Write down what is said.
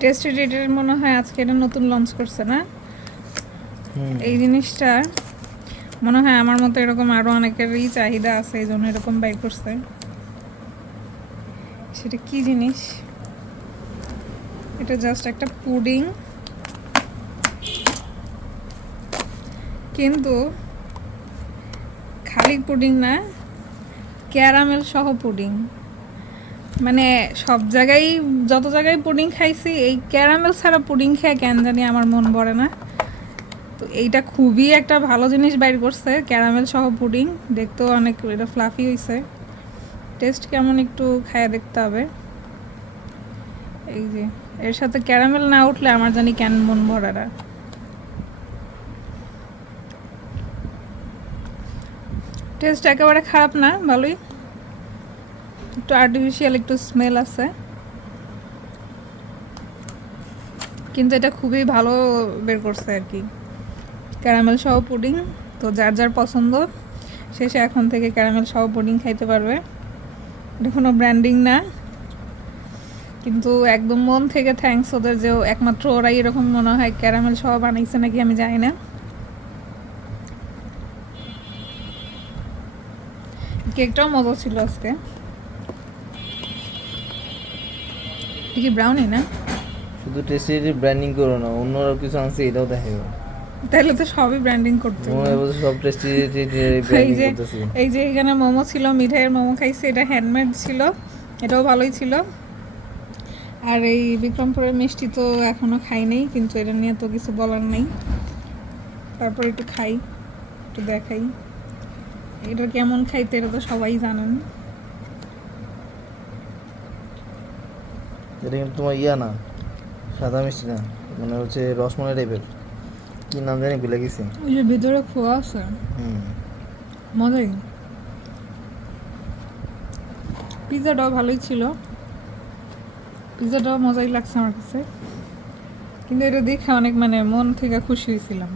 Tasty ট্রিটের মনে হয় আজকে এটা নতুন লঞ্চ করছে না? এই জিনিসটা মনে হয় আমার মতো এরকম আরো অনেকেরই চাহিদা আছে, এই জন্য এরকম বাইর করছে। সেটা কি জিনিস? এটা জাস্ট একটা পুডিং, কিন্তু খালি পুডিং না, ক্যারামেল সহ পুডিং। মানে সব জায়গায়, যত জায়গায় পুডিং খাইছি, এই ক্যারামেল ছাড়া পুডিং খেয়ে কেন জানি আমার মন ভরে না। তো এইটা খুবই একটা ভালো জিনিস বাইর করছে, ক্যারামেল সহ পুডিং। দেখতেও অনেক এটা ফ্লাফি হয়েছে। টেস্ট কেমন একটু খাইয়ে দেখতে হবে। এই যে এর সাথে ক্যারামেল না উঠলে আমার জানি কেন মন ভরে না। টেস্ট একেবারে খারাপ না, ভালোই। একটু আর্টিফিশিয়াল একটু স্মেল আছে, কিন্তু এটা খুবই ভালো বের করছে আর কি। ক্যারামেল সহ পুডিং, তো যার যার পছন্দ শেষে এখন থেকে ক্যারামেল সহ পুডিং খাইতে পারবে। এটা কোনো ব্র্যান্ডিং না, কিন্তু একদম মন থেকে থ্যাঙ্কস ওদের, যে একমাত্র ওরাই এরকম মনে হয় ক্যারামেল সহ বানাইছে নাকি আমি জানি না। কেকটাও মজা ছিল আজকে। কি ব্রাউনি না? শুধু টেস্টি ব্র্যান্ডিং করো না, অন্য আরো কিছু আনছে এটাও দেখাবো। তাহলে তো সবই ব্র্যান্ডিং করতে হবে। সব টেস্টি এই ব্র্যান্ডিং যে করতেছি। এই যে এখানে মোমো ছিল, মিঠাইয়ের মোমো খাইছি, এটা হ্যান্ডমেড ছিল, এটাও ভালোই ছিল। আর এই বিক্রমপুরের মিষ্টি তো এখনো খাই নাই, কিন্তু এটা নিয়ে তো কিছু বলার নেই। তারপর একটু খাই, একটু দেখাই এটা কেমন খাইতে, এটা তো সবাই জানেন। এটা কিন্তু তোমার না, সাদা মিষ্টি না, মানে হচ্ছে রসমালাই টাইপের, কি নাম জানি ভুলে গেছি। ওই যে ভিতরে খোয়া আছে, মজাই। পিৎজাটাও ভালোই ছিল, পিৎজাটাও মজাই লাগছে আমার কাছে, কিন্তু এটা দেখে অনেক মানে মন থেকে খুশি হয়েছিলাম।